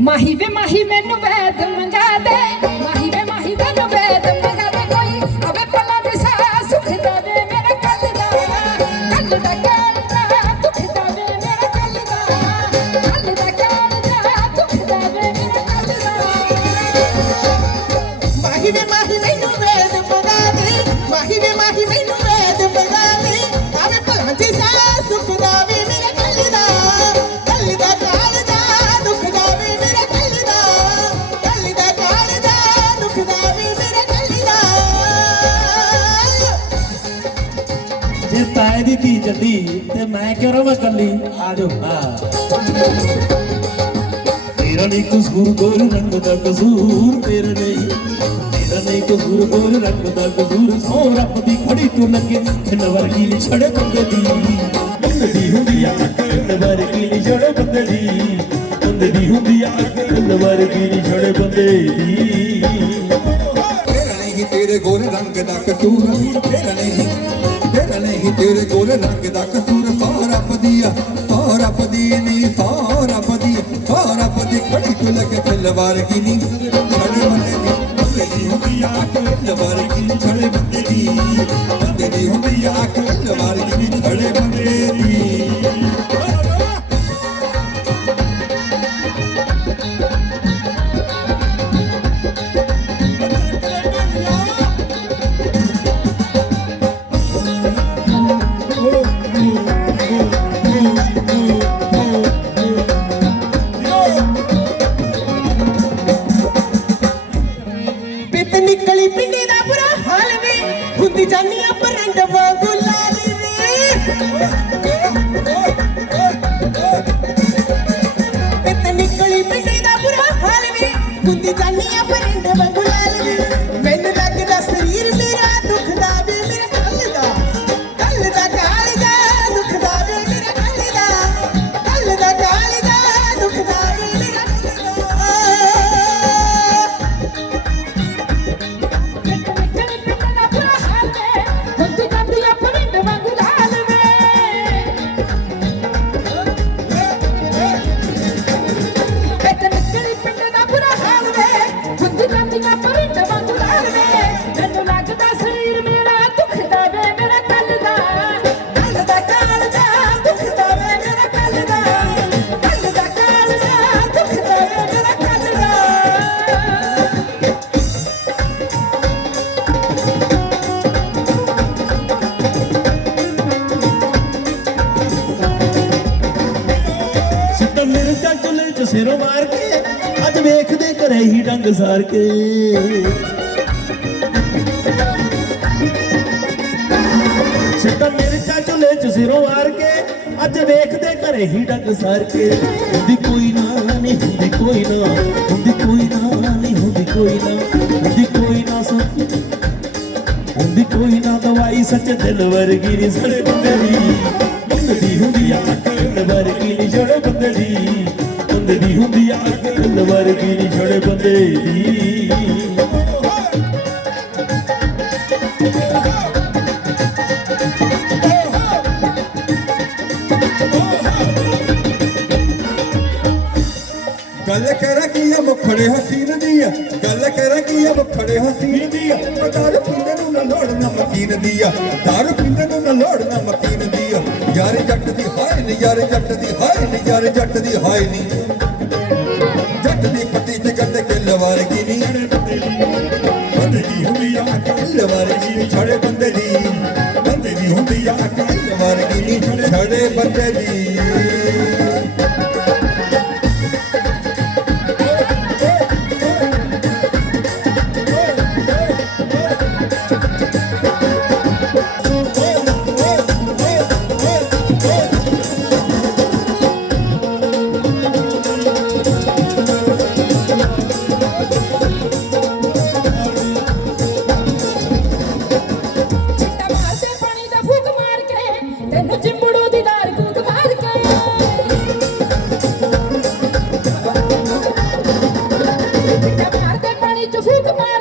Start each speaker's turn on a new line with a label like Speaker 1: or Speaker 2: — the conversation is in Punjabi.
Speaker 1: ਮਾਹੀ ਵੇ ਮਾਹੀ ਮੈਨੂੰ ਵੈਦ ਮੰਗਾ ਦੇ।
Speaker 2: ਜੇ ਤਾਏ ਦੀ ਧੀ ਚੱਲੀ ਤੇ ਮੈਂ ਕਿਉਂ ਰਵਾਂ ਕੱਲੀ ਆ ਜਾਓ ਹਾਂ ਤੇਰਾ ਨਹੀਂ ਕਸੂਰ ਗੋਰ ਰੰਗ ਦਾ ਕਸੂਰ ਤੇਰਾ ਨਹੀਂ ਤੇਰਾ ਨਹੀਂ ਕਸੂਰ ਗੋਰ ਰੰਗ ਦਾ ਕਸੂਰ। ਸੋ ਰੱਬ ਦੀ ਖੜੀ ਤੂੰ ਲੱਗੇ ਖਿੰਨ ਵਰਗੀ ਨੀ ਛੜੇ ਬੰਦੇ ਦੀ। ਬੰਦੀ ਹੁੰਦੀ ਆ ਖਿੰਨ ਵਰਗੀ ਨੀ ਛੜੇ ਬੰਦੇ ਦੀ।
Speaker 3: ਨਹੀਂ ਤੇਰੇ ਗੋਰੇ ਰੰਗ ਦਾ ਕਸੂਰ ਸੌ ਰੱਬ ਦੀ ਆ ਸੌ ਰੱਬ ਦੀ ਨਹੀਂ ਸੌ ਰੱਬ ਦੀ ਸੌ ਰੱਬ ਦੀ ਖੜੀ ਤੂੰ ਲੱਗੇ ਫਿਲਵਾਰ ਕੀ ਨਹੀਂ ਛੜੇ ਬੰਦੇ ਦੀ ਬੰਦੇ ਦੀ ਹੁੰਦੀ ਆ ਫਿਲਵਾਰ ਕੀ ਨਹੀਂ ਛੜੇ ਬੰਦੇ ਦੀ ਬੰਦੇ ਦੀ ਹੁੰਦੀ ਆ ਫਿਲਵਾਰ ਕੀ ਨਹੀਂ ਛੜੇ ਬੰਦੇ ਦੀ
Speaker 2: ਸਿੱਧਾ ਚੁੱਲ੍ਹੇ ਚ ਸਿਰੋਂ ਮਾਰ ਕੇ, ਅੱਜ ਵੇਖਦੇ ਘਰੇ ਹੀ ਡੰਗ ਸਾਰ ਕੇ। ਸਿੱਧਾ ਮੇਰੇ ਚੁੱਲ੍ਹੇ ਚ ਸਿਰੋਂ ਮਾਰ ਕੇ, ਅੱਜ ਵੇਖਦੇ ਘਰੇ ਹੀ ਡੰਗ ਸਾਰ ਕੇ। ਹੁੰਦੀ ਕੋਈ ਨਾ, ਨਹੀਂ ਹੁੰਦੀ ਕੋਈ ਨਾ, ਹੁੰਦੀ ਕੋਈ ਨਾ, ਨਹੀਂ ਹੁੰਦੀ ਕੋਈ ਨਾ, ਹੁੰਦੀ ਕੋਈ ਨਾ ਸੱਚ ਹੁੰਦੀ ਕੋਈ ਨਾ ਦਵਾਈ ਸੱਚ ਦਿਲ ਵਰਗੀ ਨੀ ਸੜੇ ਬੰਦੇ ਦੀ। ਬੰਦੇ ਹੁੰਦੀ ਆ ਦਿਲ ਵਰਗੀ ਨੀ ਛੜੇ ਬੰਦੇ ਦੀ ਬੰਦੇ ਹੁੰਦੀ ਆ ਦਿਲ ਵਰਗੀ ਨੀ ਛੜੇ ਬੰਦੇ ਦੀ
Speaker 3: ਗੱਲ ਕਰਾਂ ਕੀ ਆ, ਮੁਖੜੇ ਹਸੀਨ ਦੀ ਆ। ਗੱਲ ਕਰਾਂ ਕੀ ਆ, ਮੁਖੜੇ ਹਸੀਨ ਦੀ ਆ। ਉਹ ਦਾਰੂ ਪੀਂਦੇ ਨੂੰ ਨਾ ਲੋੜ ਮਕੀਨ ਦੀ ਆ। ਦਾਰੂ ਪੀਂਦੇ ਨੂੰ ਨਾ ਲੋੜ ਨਾ ਮਕੀਨ ਨਜ਼ਾਰੇ ਹਾਏ ਜੱਟ ਦੀ ਹਾਏ ਨੀ ਯਾਰ ਜੱਟ ਦੀ ਹਾਏ ਨੀ। ਜੱਟ ਦੀ ਪੱਟੀ ਤੇ ਗੱਡ ਕੇ ਲਵਾਰਗੀ ਨੀ। ਬੰਦੇ ਦੀ ਹੁੰਦੀ ਆ ਕੱਲ ਵਰਗੀ ਨੀ, ਛੜੇ ਬੰਦੇ ਦੀ। ਬੰਦੇ ਦੀ ਹੁੰਦੀ ਆ ਕੱਲ ਵਰਗੀ ਨੀ, ਛੜੇ ਬੰਦੇ ਦੀ। to the